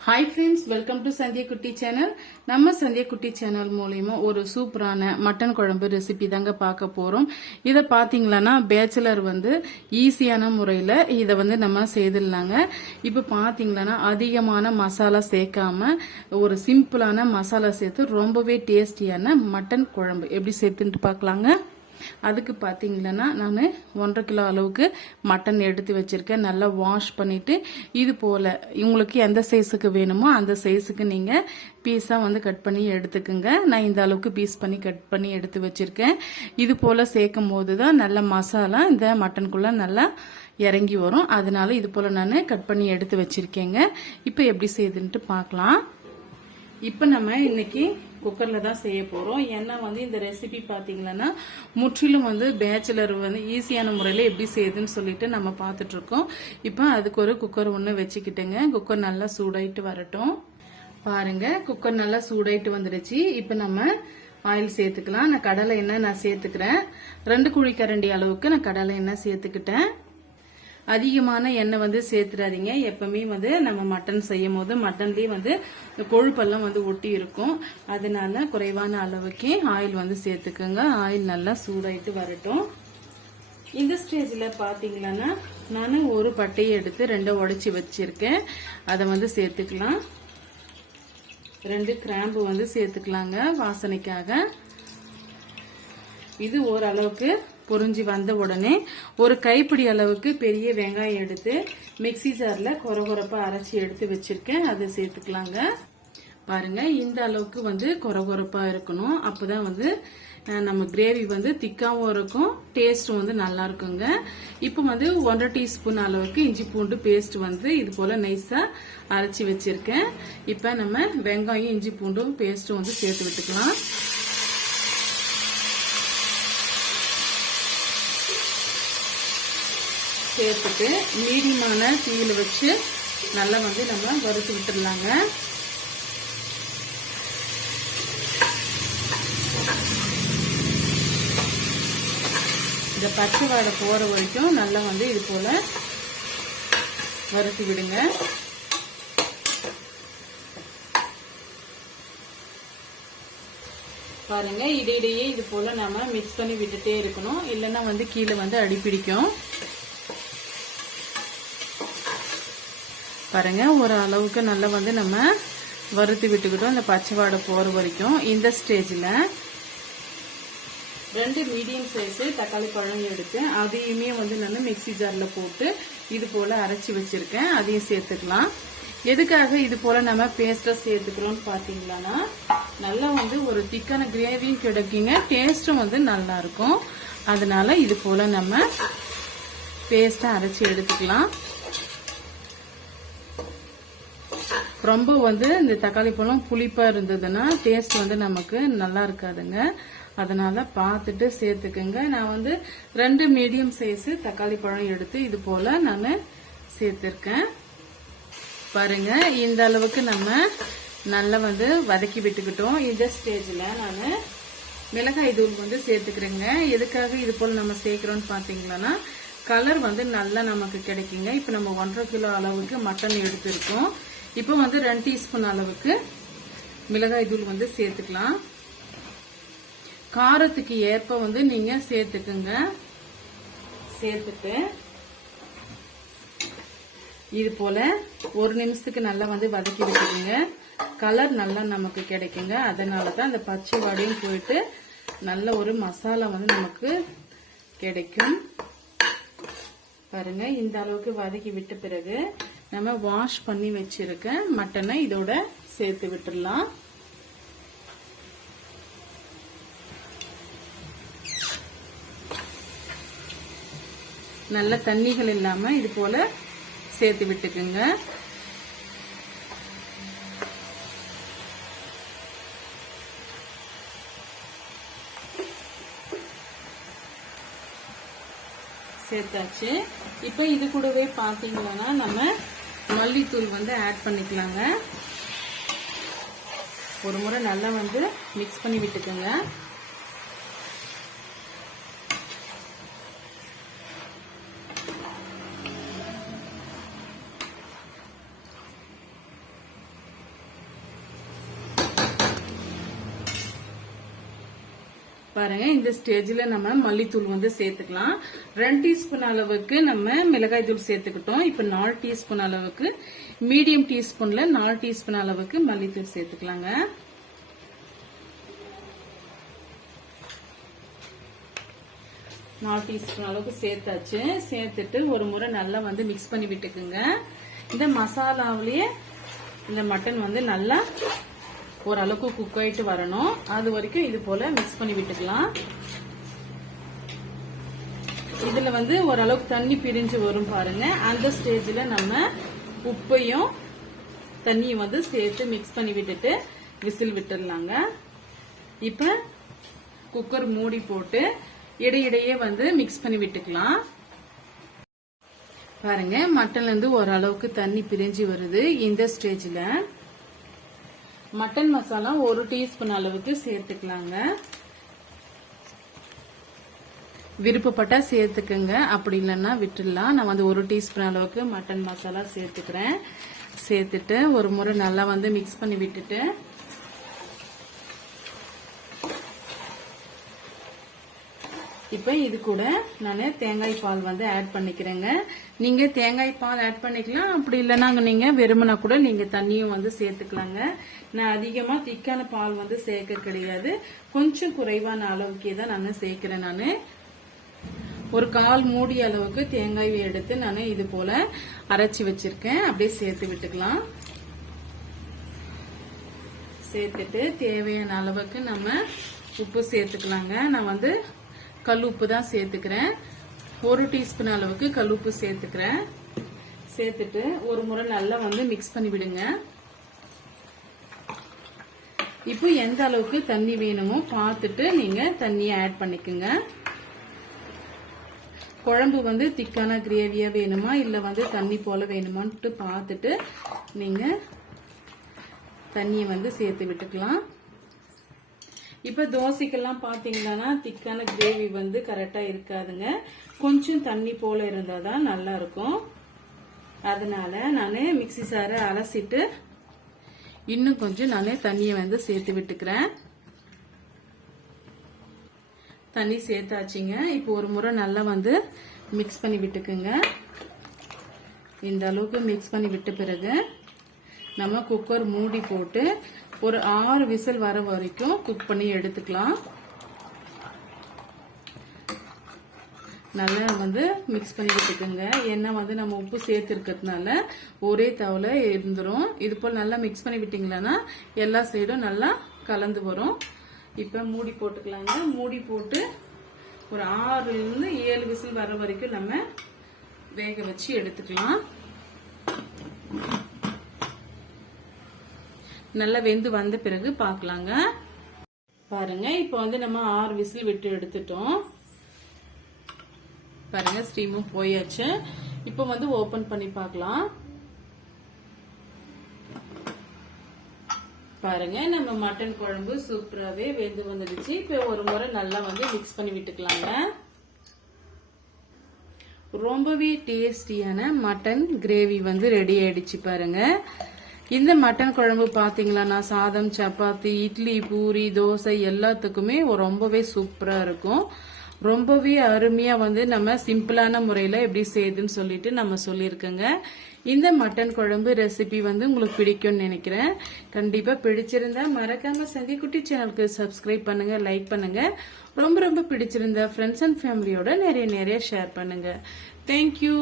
Hi friends welcome to Sandhya Kutti channel நம்ம சந்திய குட்டி channel மூலயமா ஒரு சூப்பரான மட்டன் குழம்பு ரெசிபி தாங்க பார்க்க போகிறோம் இதை பார்த்தீங்களன்னா பேச்சுலர் வந்து ஈஸியான முறையில் இதை வந்து நம்ம செய்திடலாங்க. இப்போ பார்த்தீங்களன்னா அதிகமான மசாலா சேர்க்காம ஒரு சிம்பிளான மசாலா சேர்த்து ரொம்பவே டேஸ்டியான மட்டன் குழம்பு. எப்படி சேர்த்துன்ட்டு பார்க்கலாங்க? அதுக்கு பார்த்தீங்கன்னா நான் ஒன்றரை கிலோ அளவுக்கு மட்டன் எடுத்து வச்சுருக்கேன். நல்லா வாஷ் பண்ணிவிட்டு இது போல் உங்களுக்கு எந்த சைஸுக்கு வேணுமோ அந்த சைஸுக்கு நீங்கள் பீஸாக வந்து கட் பண்ணி எடுத்துக்குங்க. நான் இந்த அளவுக்கு பீஸ் பண்ணி கட் பண்ணி எடுத்து வச்சுருக்கேன். இது போல் சேர்க்கும் போது தான் நல்ல மசாலா இந்த மட்டனுக்குள்ளே நல்லா இறங்கி வரும். அதனால இது போல் நான் கட் பண்ணி எடுத்து வச்சிருக்கேங்க. இப்போ எப்படி செய்யுதுன்ட்டு பார்க்கலாம் இப்போ நம்ம இன்னைக்கு குக்கரில் தான் செய்ய போகிறோம் ஏன்னா வந்து இந்த ரெசிபி பார்த்தீங்கன்னா முற்றிலும் வந்து பேச்சுலர் வந்து ஈஸியான முறையில் எப்படி செய்யுதுன்னு சொல்லிட்டு நம்ம பார்த்துட்ருக்கோம் இப்போ அதுக்கு ஒரு குக்கர் ஒன்று வச்சுக்கிட்டேங்க. குக்கர் நல்லா சூடாயிட்டு வரட்டும். பாருங்க குக்கர் நல்லா சூடாயிட்டு வந்துடுச்சு இப்போ நம்ம ஆயில் சேர்த்துக்கலாம். நான் கடலை எண்ணெய் நான் சேர்த்துக்கிறேன். ரெண்டு குழி கரண்டி அளவுக்கு நான் கடலை எண்ணெய் சேர்த்துக்கிட்டேன். அதிகமான எண்ணெய் வந்து சேர்த்துறாதீங்க எப்பவுமே வந்து நம்ம மட்டன் செய்யும் போது மட்டன்லயே வந்து கொழுப்பெல்லாம் வந்து ஒட்டி இருக்கும். அதனால குறைவான அளவுக்கு ஆயில் வந்து சேர்த்துக்கோங்க. ஆயில் நல்லா சூடாயிட்டு வரட்டும். இந்த ஸ்டேஜில் பார்த்தீங்கன்னா நான் ஒரு பட்டையை எடுத்து ரெண்டை உடச்சி வச்சிருக்கேன். அதை வந்து சேர்த்துக்கலாம். ரெண்டு கிராம்பு வந்து சேர்த்துக்கலாங்க வாசனைக்காக. இது ஓரளவுக்கு பொரிஞ்சு வந்த உடனே ஒரு கைப்பிடி அளவுக்கு பெரிய வெங்காயம் எடுத்து மிக்சி ஜாரில் கொரகொரப்பாக அரைச்சி எடுத்து வச்சுருக்கேன். அதை சேர்த்துக்கலாங்க. பாருங்க இந்த அளவுக்கு வந்து கொரகொரப்பாக இருக்கணும். அப்பதான் வந்து நம்ம கிரேவி வந்து திக்காகவும் இருக்கும் டேஸ்ட்டும் வந்து நல்லா இருக்குங்க. இப்போ வந்து ஒன்றரை டீஸ்பூன் அளவுக்கு இஞ்சி பூண்டு பேஸ்ட் வந்து இது போல் நைஸாக அரைச்சி வச்சுருக்கேன். இப்போ நம்ம வெங்காயம் இஞ்சி பூண்டும் பேஸ்ட்டும் வந்து சேர்த்து விட்டுக்கலாம். சேர்த்துட்டு மீடியமான தீயில் வச்சு நல்லா வந்து நம்ம வறுத்து விட்டுடலாங்க இந்த பச்சை வாடை போகிற வரைக்கும் நல்லா வந்து இது போல் வறுத்து விடுங்க. பாருங்க இடையிடையே இது போல நம்ம மிக்ஸ் பண்ணி விட்டுட்டே இருக்கணும். இல்லைன்னா வந்து கீழே வந்து அடிப்பிடிக்கும் பாருங்க ஒரு அளவுக்கு நல்லா வந்து நம்ம வறுத்து விட்டுக்கிட்டோம் இந்த பச்சை வாடை போகிற வரைக்கும். இந்த ஸ்டேஜில் ரெண்டு மீடியம் சைஸு தக்காளி பழம் எடுத்து அதையுமே வந்து நான் மிக்ஸி ஜாரில் போட்டு இது போல் அரைச்சி வச்சுருக்கேன். அதையும் சேர்த்துக்கலாம். எதுக்காக இது போல் நம்ம பேஸ்டா சேர்த்துக்கிறோம்னு பார்த்தீங்களான்னா நல்லா வந்து ஒரு திக்கான கிரேவியும் கிடைக்குங்க. டேஸ்ட்டும் வந்து நல்லாயிருக்கும் அதனால் இது போல் நம்ம பேஸ்ட்டாக அரைச்சி எடுத்துக்கலாம். ரொம்ப வந்து இந்த தக்காளி பழம் புளிப்பா இருந்ததுன்னா டேஸ்ட் வந்து நமக்கு நல்லா இருக்காதுங்க. அதனால பார்த்துட்டு சேர்த்துக்குங்க. நான் வந்து ரெண்டு மீடியம் சைஸ் தக்காளி பழம் எடுத்து இது போல நான் சேர்த்துருக்கேன். பாருங்க இந்த அளவுக்கு நம்ம நல்லா வந்து வதக்கி விட்டுக்கிட்டோம். இந்த ஸ்டேஜில் நான் மிளகாய் தூள் வந்து சேர்த்துக்கிறேங்க. எதுக்காக இது போல் நம்ம சேர்க்குறோன்னு பார்த்தீங்கன்னா கலர் வந்து நல்லா நமக்கு கிடைக்குங்க. இப்போ நம்ம ஒன்றரை கிலோ அளவுக்கு மட்டன் எடுத்திருக்கோம். இப்போ வந்து ரெண்டு டீஸ்பூன் அளவுக்கு மிளகாய் தூள் வந்து சேர்த்துக்கலாம். காரத்துக்கு ஏற்ப வந்து நீங்க சேர்த்துக்குங்க. சேர்த்துட்டு இது போல ஒரு நிமிஷத்துக்கு நல்லா வந்து வதக்கி விட்டுக்குங்க. கலர் நல்லா நமக்கு கிடைக்குங்க. அதனால தான் அந்த பச்சை வாடையும் போயிட்டு நல்ல ஒரு மசாலா வந்து நமக்கு கிடைக்கும். பாருங்க இந்த அளவுக்கு வதக்கி விட்ட பிறகு நம்ம வாஷ் பண்ணி வச்சிருக்க மட்டனை இதோட சேர்த்து விட்டுடலாம். நல்ல தண்ணிகள் இல்லாம இது போல சேர்த்து விட்டுக்குங்க. சேர்த்தாச்சு. இப்போ இது கூடவே பார்த்தீங்கன்னா நம்ம மல்லித்தூள் வந்து ஆட் பண்ணிக்கலாங்க. ஒரு முறை நல்லா வந்து மிக்ஸ் பண்ணி விட்டுக்கோங்க. பாருங்க இந்த ஸ்டேஜ்ல நம்ம மல்லித்தூள் வந்து சேர்த்துக்கலாம். ரெண்டு டீஸ்பூன் அளவுக்கு நம்ம மிளகாய் தூள் சேர்த்துக்கிட்டோம். இப்ப நாலு டீஸ்பூன் அளவுக்கு மீடியம் டீஸ்பூன்ல நாலு டீஸ்பூன் அளவுக்கு மல்லித்தூள் சேர்த்துக்கலாங்க. நாலு டீஸ்பூன் அளவுக்கு சேர்த்தாச்சு. சேர்த்துட்டு ஒரு முறை நல்லா வந்து மிக்ஸ் பண்ணி விட்டுக்குங்க. இந்த மசாலாவிலேயே இந்த மட்டன் வந்து நல்லா ஓரளவுக்கு குக் ஆயிட்டு வரணும். அது வரைக்கும் இது போல மிக்ஸ் பண்ணி விட்டுக்கலாம். இதுல வந்து ஓரளவுக்கு தண்ணி பிரிஞ்சு வரும் பாருங்க. அந்த ஸ்டேஜ்ல நம்ம உப்பையும் தண்ணியும் வந்து சேர்த்து மிக்ஸ் பண்ணி விட்டுட்டு விசில் விட்டுடலாங்க. இப்ப குக்கர் மூடி போட்டு இடையிடையே வந்து மிக்ஸ் பண்ணி விட்டுக்கலாம். பாருங்க மட்டன்ல இருந்து ஓரளவுக்கு தண்ணி பிரிஞ்சு வருது இந்த ஸ்டேஜ்ல மட்டன் மசாலா ஒரு டீஸ்பூன் அளவுக்கு சேர்த்துக்கலாங்க. விருப்பப்பட்டா சேர்த்துக்கங்க. அப்படி இல்லைன்னா விட்டுடலாம். நான் வந்து ஒரு டீஸ்பூன் அளவுக்கு மட்டன் மசாலா சேர்த்துக்கிறேன். சேர்த்துட்டு ஒரு முறை நல்லா வந்து மிக்ஸ் பண்ணி விட்டுட்டு இப்போ இது கூட நான் தேங்காய் பால் வந்து ஆட் பண்ணிக்கிறேங்க. நீங்கள் தேங்காய் பால் ஆட் பண்ணிக்கலாம். அப்படி இல்லைன்னா நீங்கள் வெறுமனா கூட நீங்கள் தண்ணியும் வந்து சேர்த்துக்கலாங்க. நான் அதிகமாக திக்கான பால் வந்து சேர்க்க கிடையாது. கொஞ்சம் குறைவான அளவுக்கே தான் நான் சேர்க்குறேன் நான். ஒரு கால் மூடி அளவுக்கு தேங்காய் எடுத்து நான் இது போல் அரைச்சி வச்சுருக்கேன். அப்படியே சேர்த்து விட்டுக்கலாம். சேர்த்துட்டு தேவையான அளவுக்கு நம்ம உப்பு சேர்த்துக்கலாங்க. நான் வந்து கல் உப்பு தான் சேர்த்துக்கிறேன். ஒரு டீஸ்பூன் அளவுக்கு கல் உப்பு சேர்த்துக்கிறேன். சேர்த்துட்டு ஒரு முறை நல்லா வந்து மிக்ஸ் பண்ணி விடுங்க. இப்போ எந்த அளவுக்கு தண்ணி வேணுமோ பார்த்துட்டு நீங்க தண்ணியை ஆட் பண்ணிக்கோங்க. குழம்பு வந்து திக்கான கிரேவியா வேணுமா? இல்ல வந்து தண்ணி போல வேணுமான்ட்டு பார்த்துட்டு நீங்க தண்ணியை வந்து சேர்த்து விட்டுக்கலாம். இப்ப தோசைக்கெல்லாம் பாத்தீங்கன்னா திக்கான கிரேவி வந்து கரெக்டா இருக்காதுங்க. கொஞ்சம் தண்ணி போல இருந்தாதான் நல்லா இருக்கும். அதனால நான் மிக்சி சாரை அலசிட்டு இன்னும் கொஞ்சம் நான் தண்ணியை வந்து சேர்த்து விட்டுக்கிறேன். தண்ணி சேர்த்தாச்சுங்க. இப்போ ஒரு முறை நல்லா வந்து மிக்ஸ் பண்ணி விட்டுக்குங்க. இந்த அளவுக்கு மிக்ஸ் பண்ணி விட்ட பிறகு நம்ம குக்கர் மூடி போட்டு ஒரு ஆறு விசில் வர வரைக்கும் குக் பண்ணி எடுத்துக்கலாம். நல்லா வந்து மிக்ஸ் பண்ணி விட்டுக்கோங்க. ஏன்னா வந்து நம்ம உப்பு சேர்த்துருக்கிறதுனால ஒரே தவளை இருந்துரும். இது போல் நல்லா மிக்ஸ் பண்ணி விட்டீங்களன்னா எல்லா சைடும் நல்லா கலந்து வரும். இப்போ மூடி போட்டுக்கலாங்க. மூடி போட்டு ஒரு ஆறுலேருந்து ஏழு விசில் வர வரைக்கும் நம்ம வேக வச்சு எடுத்துக்கலாம். நல்லா வெந்து வந்த பிறகு பார்க்கலாங்க. பாருங்க இப்போ வந்து நம்ம ஆறு விசில் விட்டு எடுத்துட்டோம். பாருங்க ஸ்டீமும் போயாச்சு. இப்போ வந்து ஓபன் பண்ணி பார்க்கலாம். பாருங்க நம்ம மட்டன் குழம்பு சூப்பராகவே வெந்து வந்துடுச்சு. இப்போ ஒரு முறை நல்லா வந்து மிக்ஸ் பண்ணி விட்டுக்கலாங்க. ரொம்பவே டேஸ்டியான மட்டன் கிரேவி வந்து ரெடி ஆயிடுச்சு பாருங்க. இந்த மட்டன் குழம்பு பாத்தீங்களா சாதம் சப்பாத்தி இட்லி பூரி தோசை எல்லாத்துக்குமே ரொம்பவே சூப்பராக இருக்கும். ரொம்பவே அருமையாக வந்து நம்ம சிம்பிளான முறையில் எப்படி செய்யுதுன்னு சொல்லிட்டு நம்ம சொல்லியிருக்கோங்க. இந்த மட்டன் குழம்பு ரெசிபி வந்து உங்களுக்கு பிடிக்கும்னு நினைக்கிறேன். கண்டிப்பாக பிடிச்சிருந்தா மறக்காமல் சந்திக்குட்டி சேனலுக்கு சப்ஸ்கிரைப் பண்ணுங்கள் லைக் பண்ணுங்கள் ரொம்ப ரொம்ப பிடிச்சிருந்தா ஃப்ரெண்ட்ஸ் அண்ட் ஃபேமிலியோட நிறைய நிறைய ஷேர் பண்ணுங்கள் தேங்க்யூ